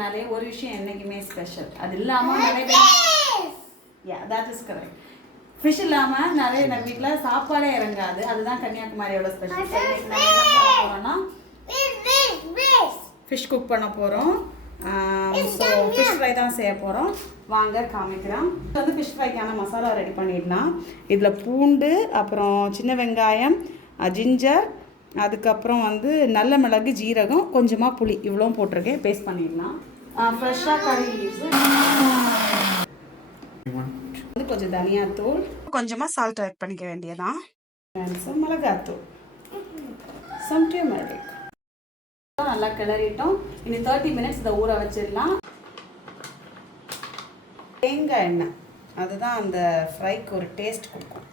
ஃப்ரைனாலே ஒரு விஷயம் என்றைக்குமே ஸ்பெஷல். அது இல்லாமல் நிறைய பேர் தட் இஸ் கரெக்ட். ஃபிஷ் இல்லாமல் நிறைய நம்ம வீட்டில் சாப்பாடே இறங்காது. அதுதான் கன்னியாகுமரியோட ஸ்பெஷல். இன்னைக்கு நம்ம என்ன பண்ண போகிறோம்னா ஃபிஷ் குக் பண்ண போகிறோம். ஸோ ஃபிஷ் ஃப்ரை தான் செய்ய போகிறோம். வாங்க காமிக்கிறோம். வந்து ஃபிஷ் ஃப்ரைக்கான மசாலா ரெடி பண்ணிடலாம். இதில் பூண்டு, அப்புறம் சின்ன வெங்காயம், ஜிஞ்சர், அதுக்கப்புறம் வந்து நல்ல மிளகு, ஜீரகம், கொஞ்சமாக புளி இவ்வளோ போட்டிருக்கேன். பேஸ்ட் பண்ணிடலாம். ஃப்ரெஷ்ஷாக கறி லீவ்ஸு, வந்து கொஞ்சம் தனியாத்தூள், கொஞ்சமாக சால்ட் ஆட் பண்ணிக்க வேண்டியதான். மிளகாத்தூள், சம் டர்மரிக். நல்லா கிளறிட்டோம். இனி 30 மினிட்ஸ் இதை ஊற வச்சிடலாம். தேங்காய் எண்ணெய் அதுதான் அந்த ஃப்ரைக்கு ஒரு டேஸ்ட் கொடுக்கும்.